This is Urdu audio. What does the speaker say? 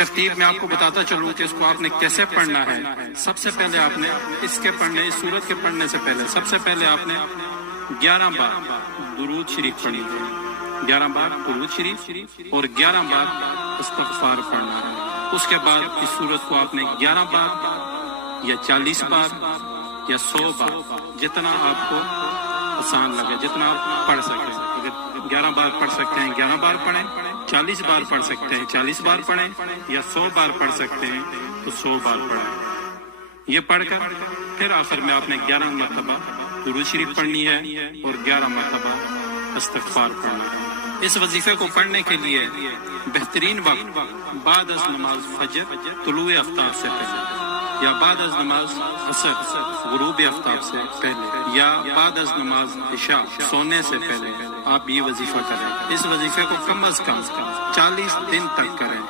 ترتیب میں آپ کو بتاتا چلوں کہ اس کو آپ نے کیسے پڑھنا ہے۔ سب سے پہلے آپ نے اس سورت کے پڑھنے سے پہلے سب سے پہلے آپ نے 11 بار درود شریف پڑھنی ہے، 11 بار درود شریف اور 11 بار استغفار پڑھنا ہے۔ اس کے بعد اس سورت کو آپ نے 11 بار یا 40 بار یا 100 بار، جتنا آپ کو آسان لگے، جتنا آپ پڑھ سکیں۔ اگر 11 بار پڑھ سکتے ہیں 11 بار پڑھیں، 40 بار پڑھ سکتے ہیں 40 بار پڑھیں، یا 100 بار پڑھ سکتے ہیں تو 100 بار پڑھیں۔ یہ پڑھ کر پھر آخر میں آپ نے 11 مرتبہ درود شریف پڑھنی ہے اور 11 مرتبہ استغفار پڑھنا ہے۔ اس وظیفے کو پڑھنے کے لیے بہترین وقت بعد از نماز فجر طلوع آفتاب سے پہلے، یا بعد از نماز عصر غروب آفتاب سے پہلے، یا بعد از نماز عشاء سونے سے پہلے آپ یہ وظیفہ کریں۔ اس وظیفے کو کم از کم 40 دن تک کریں۔